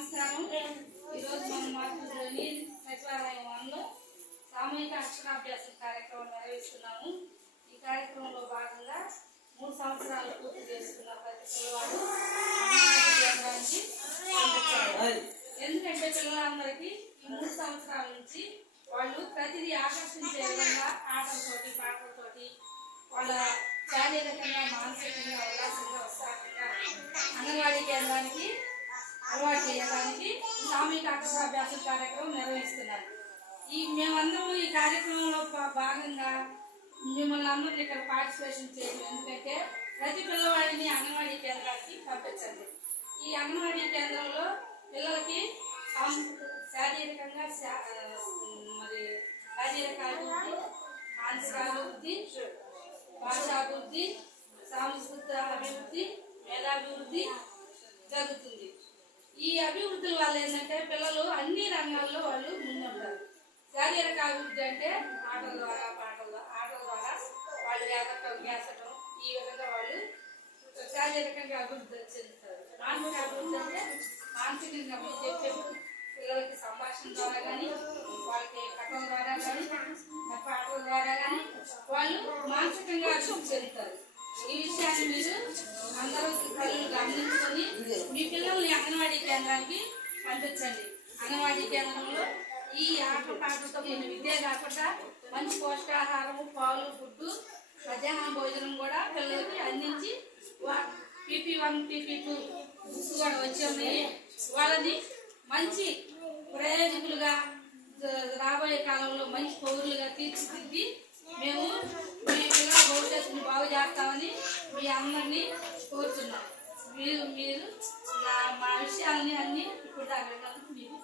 నమస్కారం. ఈరోజు మనం మార్పులోని సచివాలయం వన్లో సామూహిక అక్షరాభ్యాసం కార్యక్రమం నిర్వహిస్తున్నాము. ఈ కార్యక్రమంలో భాగంగా మూడు సంవత్సరాలు పూర్తి చేస్తున్న ప్రతి పిల్లవాడు కేంద్రానికి ఎందుకంటే పిల్లలందరికీ ఈ మూడు సంవత్సరాల నుంచి వాళ్ళు ప్రతిదీ ఆకర్షించే విధంగా ఆటలతోటి పాటలతోటి వాళ్ళ శారీరకంగా మానసికంగా ఉల్లాసంగా ఉత్సాహంగా అంగన్వాడీ కేంద్రానికి అలవాటు చేయడానికి సామూహిక అక్షరాభ్యాసం కార్యక్రమం నిర్వహిస్తున్నారు. ఈ మేమందరం ఈ కార్యక్రమంలో భాగంగా మిమ్మల్ని అందరూ ఇక్కడ పార్టిసిపేషన్ చేయడం. ఎందుకంటే ప్రతి పిల్లవాడిని అంగన్వాడీ కేంద్రానికి పంపించండి. ఈ అంగన్వాడీ కేంద్రంలో పిల్లలకి శారీరకంగా శా- మరి శారీరక అభివృద్ధి మానసిక అభివృద్ధి భాషాభివృద్ధి సాంస్కృతిక అభివృద్ధి మేధాభివృద్ధి జరుగుతుంది. ఈ అభివృద్ధుల వల్ల ఏంటంటే పిల్లలు అన్ని రంగాల్లో వాళ్ళు ముందుంటారు. శారీరక అభివృద్ధి అంటే ఆటల ద్వారా పాటల ఆటల ద్వారా వాళ్ళు ఎగటం గేసటం ఈ విధంగా వాళ్ళు శారీరకంగా అభివృద్ధి చెందుతారు. మానసిక అభివృద్ధి అంటే మానసికంగా అభివృద్ధి చెప్పే పిల్లలకి సంభాషణ ద్వారా కానీ వాళ్ళకి కథల ద్వారా కానీ పాటల ద్వారా కానీ వాళ్ళు మానసికంగా అభివృద్ధి చెందుతారు. ఈ విషయాన్ని మీరు అందరూ తల్లులు గమనించుకొని మీ పిల్లల్ని అంగన్వాడీ కేంద్రానికి పంపించండి. అంగన్వాడీ కేంద్రంలో ఈ ఆట పాటలతో నేను విద్య కాకుండా మంచి పోషకాహారము పాలు గుడ్డు మధ్యాహ్నం భోజనం కూడా పిల్లలకి అందించి PP one PP two books కూడా వచ్చి ఉన్నాయి. వాళ్ళని మంచి ప్రయోజకులుగా రాబోయే కాలంలో మంచి పౌరులుగా తీర్చిదిద్ది మేము మీ పిల్లల భవిష్యత్తుని బాగు చేస్తామని మీ అందరినీ కోరుతున్నాం. మీరు మీరు నా మా విషయాల్ని అన్ని ఇప్పుడు దాకా విన్నందుకు మీకు